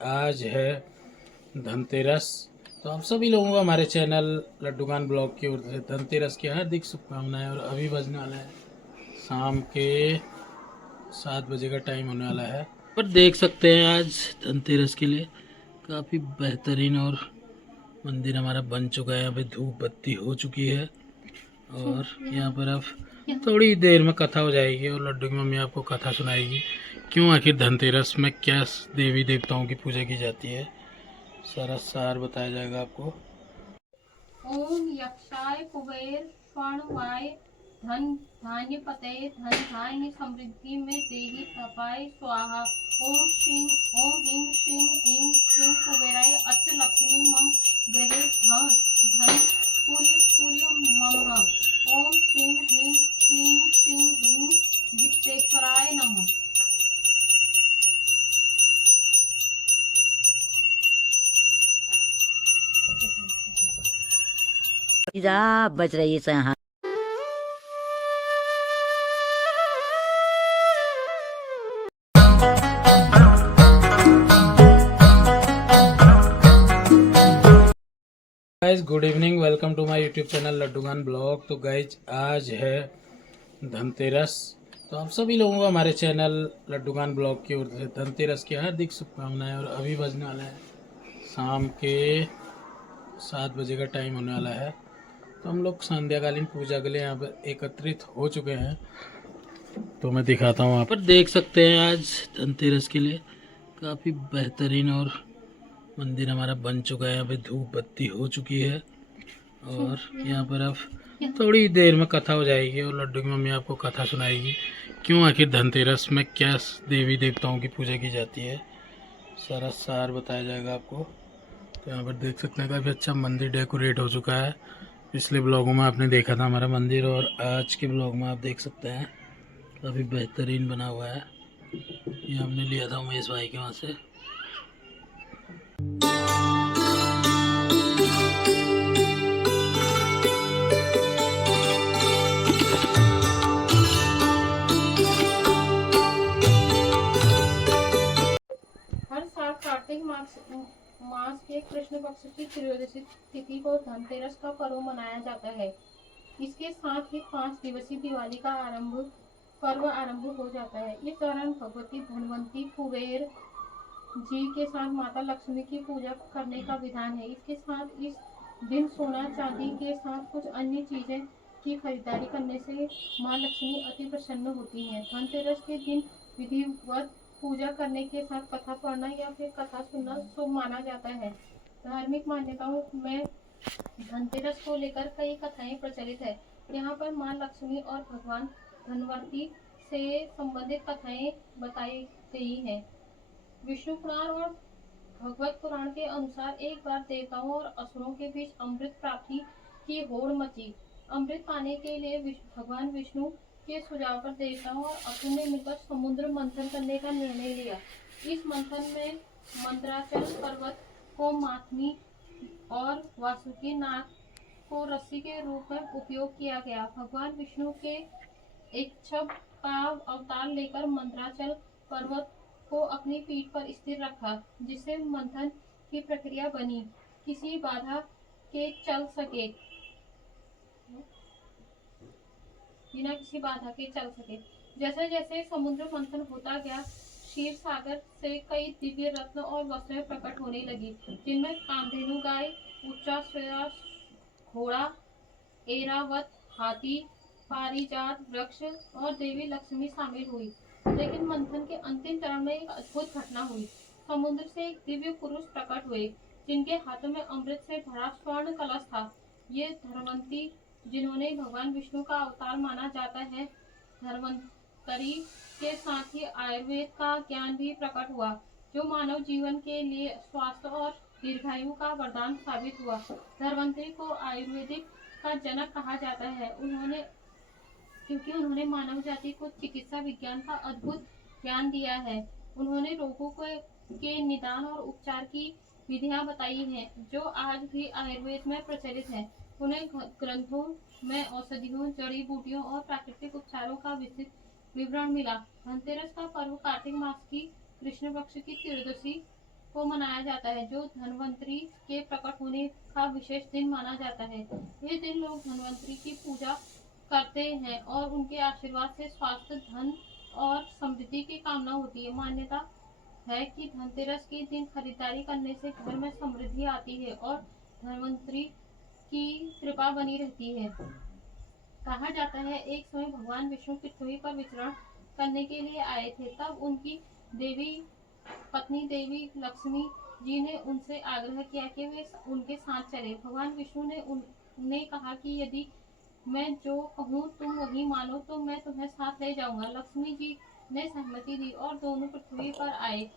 आज है धनतेरस। तो आप सभी लोगों को हमारे चैनल लड्डूकान ब्लॉग की ओर से धनतेरस की हार्दिक शुभकामनाएं। और अभी बजने वाला है शाम के 7 बजे का टाइम होने वाला है। पर देख सकते हैं आज धनतेरस के लिए काफ़ी बेहतरीन और मंदिर हमारा बन चुका है। यहाँ पे धूप बत्ती हो चुकी है और यहाँ पर अब थोड़ी देर में कथा हो जाएगी और लड्डू की मम्मी आपको कथा सुनाएगी क्यों आखिर धनतेरस में क्या देवी देवताओं की पूजा की जाती है। सारा सार बताया जाएगा आपको। ओम यक्षाय कुबेर स्वर्णवाय धन धान्य पते धन धान्य समृद्धि में देही तपाय स्वाहा। ओम श्रीं ओम ह्रीं श्रीं ह्रीं श्रीं कुबेराय अष्टलक्ष्मी मम ग्रहे धन पूर्य पूर्य मम। ओम श्रीं ह्रीं क्लीं श्रीं ह्रीं वित्तेश्वराय नमः। जा बच रही है यहाँ। Guys good evening, welcome to my YouTube channel लड्डूकान ब्लॉग। तो गाइज आज है धनतेरस। तो आप सभी लोगों को हमारे चैनल लड्डूकान ब्लॉग की ओर से धनतेरस की हार्दिक शुभकामनाएं। और अभी बजने वाला है शाम के 7 बजे का टाइम होने वाला है। तो हम लोग संध्याकालीन पूजा के लिए यहाँ पर एकत्रित हो चुके हैं। तो मैं दिखाता हूँ। आप पर देख सकते हैं आज धनतेरस के लिए काफ़ी बेहतरीन और मंदिर हमारा बन चुका है। यहाँ पे धूप बत्ती हो चुकी है और यहाँ पर अब थोड़ी देर में कथा हो जाएगी और लड्डू की मम्मी आपको कथा सुनाएगी क्यों आखिर धनतेरस में क्या देवी देवताओं की पूजा की जाती है। सारा सार बताया जाएगा आपको। तो यहाँ पर देख सकते हैं काफ़ी अच्छा मंदिर डेकोरेट हो चुका है। पिछले ब्लॉगों में आपने देखा था हमारा मंदिर और आज के ब्लॉग में आप देख सकते हैं काफ़ी बेहतरीन बना हुआ है। ये हमने लिया था उमेश भाई के वहाँ से। हर साल कार्तिक मास के कृष्ण पक्ष की त्रयोदशी तिथि को धनतेरस का पर्व मनाया जाता है। इसके साथ ही 5 दिवसीय दिवाली का पर्व आरंभ हो जाता है। इस दौरान भगवती धनवंती कुबेर जी के साथ माता लक्ष्मी की पूजा करने का विधान है। इसके साथ इस दिन सोना चांदी के साथ कुछ अन्य चीजें की खरीदारी करने से माँ लक्ष्मी अति प्रसन्न होती हैं। धनतेरस के दिन विधिवत पूजा करने के साथ कथा पढ़ना या फिर कथा सुनना शुभ माना जाता है। धार्मिक मान्यताओं में धनतेरस को लेकर कई कथाएं प्रचलित है। यहाँ पर माँ लक्ष्मी और भगवान धनवंती से संबंधित कथाएं बताई गई हैं। विष्णु पुराण और भगवत पुराण के अनुसार एक बार देवताओं और असुरों के बीच अमृत प्राप्ति की होड़ मची। अमृत पाने के लिए भगवान विष्णु के सुझाव पर देवताओं और असुर ने मिलकर समुद्र मंथन करने का निर्णय लिया। इस मंथन में मंदराचल पर्वत को माथनी और वासुकी नाग को रस्सी के रूप में उपयोग किया गया। भगवान विष्णु के इच्छब का अवतार लेकर मंदराचल पर्वत को अपनी पीठ पर स्थिर रखा, जिससे मंथन की प्रक्रिया बनी किसी बाधा के चल सके बिना किसी बाधा के चल सके। जैसे जैसे समुद्र मंथन होता गया, क्षीर सागर से कई दिव्य रत्न और वस्त्रें प्रकट होने लगी, जिनमें कामधेनु गाय, उच्चाश्रया घोड़ा, एरावत हाथी, पारिजात वृक्ष और देवी लक्ष्मी शामिल हुई। लेकिन मंथन के अंतिम चरण में एक अद्भुत घटना हुई। समुद्र से एक दिव्य पुरुष प्रकट हुए, जिनके हाथों में अमृत से भरा स्वर्ण कलश था। ये धनवंती, जिन्होंने भगवान विष्णु का अवतार माना जाता है, धन्वंतरी के साथ ही आयुर्वेद का ज्ञान भी प्रकट हुआ, जो मानव जीवन के लिए स्वास्थ्य और दीर्घायु का वरदान साबित हुआ। धन्वंतरी को आयुर्वेदिक का जनक कहा जाता है, क्योंकि उन्होंने मानव जाति को चिकित्सा विज्ञान का अद्भुत ज्ञान दिया है। उन्होंने रोगों के निदान और उपचार की विधियां बताई हैं, जो आज भी आयुर्वेद में प्रचलित है। उन्हें ग्रंथों में औषधियों, जड़ी बूटियों और प्राकृतिक उपचारों का विस्तृत विवरण मिला। धनतेरस का पर्व कार्तिक मास की कृष्ण पक्ष की त्रयोदशी को मनाया जाता है, जो धन्वंतरी के प्रकट होने का विशेष दिन माना जाता है। इस दिन लोग धन्वंतरी की पूजा करते हैं और उनके आशीर्वाद से स्वास्थ्य, धन और समृद्धि की कामना होती है। मान्यता है कि धनतेरस के दिन खरीदारी करने से घर में समृद्धि आती है और धन्वंतरी की कृपा बनी रहती है। कहा जाता है, एक समय भगवान विष्णु पृथ्वी पर विचरण करने के लिए आए थे। तब उनकी पत्नी देवी लक्ष्मी जी ने उनसे आग्रह किया कि वे उनके साथ चले। भगवान विष्णु ने उन्हें कहा कि यदि मैं जो कहूँ तुम वही मानो तो मैं तुम्हें साथ ले जाऊंगा। लक्ष्मी जी ने सहमति दी और दोनों पृथ्वी पर आए।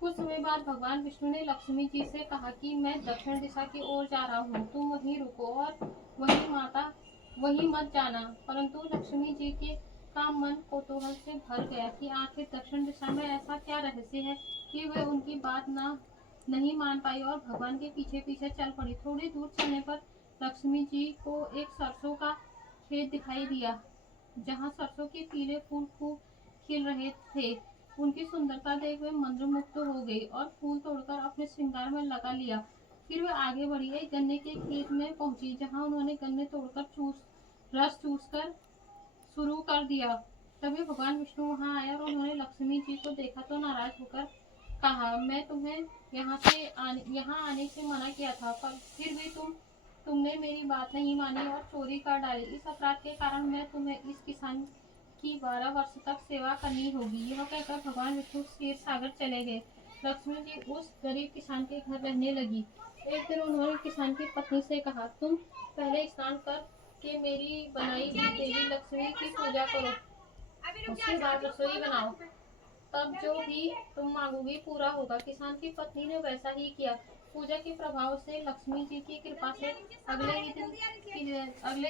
कुछ समय बाद भगवान विष्णु ने लक्ष्मी जी से कहा कि मैं दक्षिण दिशा की ओर जा रहा हूँ, तुम वहीं रुको और वहीं मत जाना। परंतु लक्ष्मी जी का मन कौतूहल से भर गया कि आखिर दक्षिण दिशा में ऐसा क्या रहस्य है कि वे उनकी बात नहीं मान पाई और भगवान के पीछे पीछे चल पड़ी। थोड़ी दूर चलने पर लक्ष्मी जी को एक सरसों का खेत दिखाई दिया, जहाँ सरसों के पीले फूल खूब खिल रहे थे। उनकी सुंदरता देख वे मंत्रमुग्ध हो गई और फूल तोड़कर अपने श्रृंगार में लगा लिया। फिर वे आगे बढ़ी, एक गन्ने के खेत में पहुंची, जहां उन्होंने गन्ने तोड़कर रस चूसकर शुरू कर दिया। तभी भगवान विष्णु वहां आए और उन्होंने लक्ष्मी जी को देखा तो नाराज होकर कहा, मैं तुम्हें यहाँ आने से मना किया था, पर फिर भी तुमने मेरी बात नहीं मानी और चोरी कर डाली। इस अपराध के कारण मैं तुम्हें इस किसान की 12 वर्ष तक सेवा करनी होगी। यह कहकर भगवान विष्णु क्षीर सागर चले गए। लक्ष्मी जी उस गरीब किसान के घर रहने लगी। एक दिन उन्होंने किसान की पत्नी से कहा, तुम पहले स्नान कर के मेरी बनाई हुई देवी लक्ष्मी की पूजा करो, उसके बाद रसोई बनाओ, तब जो भी तुम मांगोगी पूरा होगा। किसान की पत्नी ने वैसा ही किया। पूजा के प्रभाव से लक्ष्मी जी की कृपा से अगले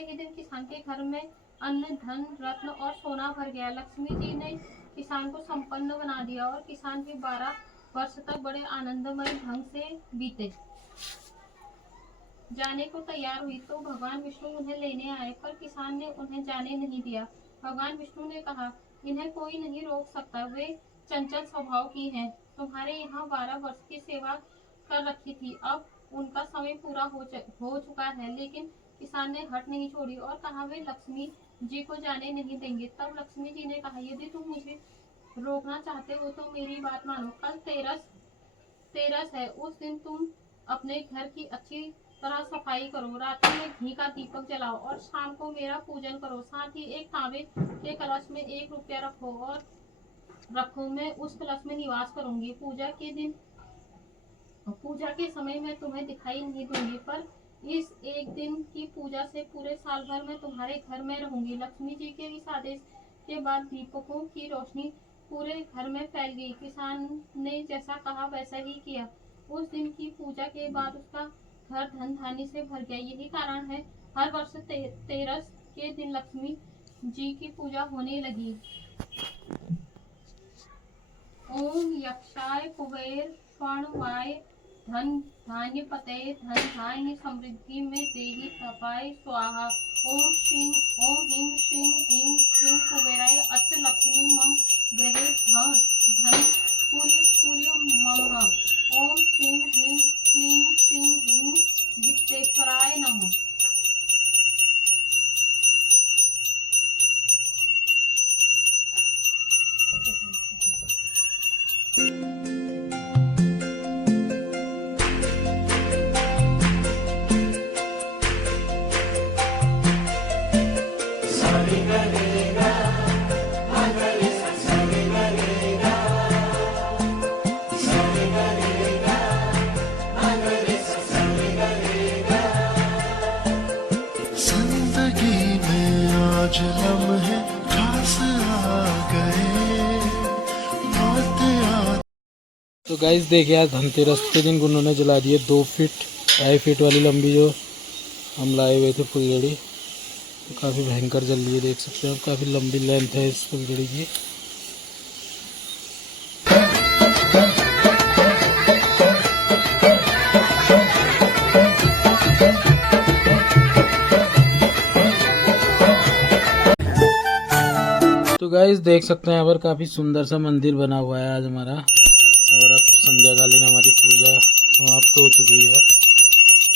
ही दिन किसान के घर में अन्न, धन, रत्न और सोना भर गया। लक्ष्मी जी ने किसान को संपन्न बना दिया और किसान के 12 वर्ष तक बड़े आनंदमय ढंग से बीते। जाने को तैयार हुई तो भगवान विष्णु उन्हें लेने आए, पर किसान ने उन्हें जाने नहीं दिया। भगवान विष्णु ने कहा, इन्हें कोई नहीं रोक सकता, वे चंचल स्वभाव की हैं। तुम्हारे यहाँ 12 वर्ष की सेवा कर रखी थी, अब उनका समय पूरा हो चुका है। लेकिन किसान ने हट नहीं छोड़ी और कहा, वे लक्ष्मी जी को जाने नहीं देंगे। तब लक्ष्मी जी ने कहा, यदि तुम मुझे रोकना चाहते हो तो मेरी बात मानो। कल तेरस है, उस दिन तुम अपने घर की अच्छी तरह सफाई करो, रात्रि में घी का दीपक जलाओ और शाम को मेरा पूजन करो। साथ ही एक तांबे के कलश में 1 रुपया रखो, मैं उस कलश में निवास करूंगी। पूजा के समय मैं तुम्हें दिखाई नहीं दूंगी, पर इस एक दिन की पूजा से पूरे साल भर मैं तुम्हारे घर में रहूंगी। लक्ष्मी जी के इस आदेश के बाद दीपकों की रोशनी पूरे घर में फैल गई। किसान ने जैसा कहा वैसा ही किया। उस दिन की पूजा के बाद उसका घर धन धान्य से भर गया। यही कारण है हर वर्ष तेरस के दिन लक्ष्मी जी की पूजा होने लगी। ओम यक्षाय कुबेर प्रणवाय धन धान्य पते धन धान्य समृद्धि में देहि तपाय स्वाहा। ओम ह्रीं श्रीं कुबेराय अष्टलक्ष्मी मम गृहे धन पूर्य मम। ओम श्रीं ह्रीं क्लीं श्रीं ह्रीं वित्तेश्वराय नमः। आज लम्हे खास आ गए। तो गाइस देखिए, आज धनतेरस के दिन उन्होंने जला दिए 2 फीट 2.5 फीट वाली लंबी जो हम लाए हुए थे फुलझड़ी। तो काफ़ी भयंकर जल रही है, देख सकते हैं, काफ़ी लंबी लेंथ है इस फुलझड़ी की। तो गाइस देख सकते हैं यहाँ पर काफ़ी सुंदर सा मंदिर बना हुआ है आज हमारा और अब संध्याकालीन हमारी पूजा समाप्त हो चुकी है।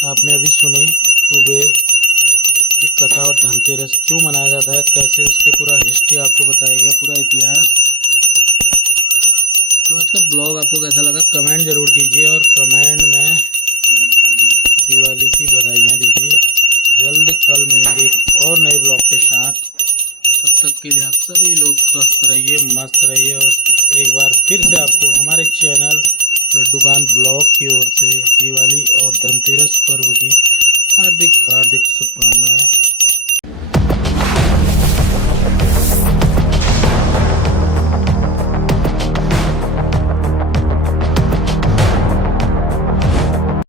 आपने अभी सुनी कुबेर की कथा और धनतेरस क्यों मनाया जाता है, कैसे उसके पूरा हिस्ट्री आपको बताया गया, पूरा इतिहास। तो आज का ब्लॉग आपको कैसा लगा कमेंट ज़रूर कीजिए और कमेंट में दिवाली की बधाइयाँ दीजिए। जल्द कल मिलेंगे एक और नए ब्लॉग के साथ। तब तक के लिए आप सभी लोग स्वस्थ रहिए, मस्त रहिए और एक बार फिर से आपको हमारे चैनल लड्डूकान ब्लॉग की ओर से दिवाली और धनतेरस पर्व की हार्दिक हार्दिक शुभकामनाएं।